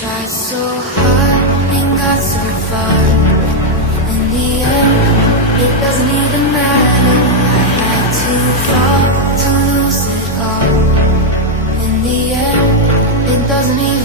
Tried so hard and got so far. In the end, it doesn't even matter. I had to fall to lose it all. In the end, it doesn't even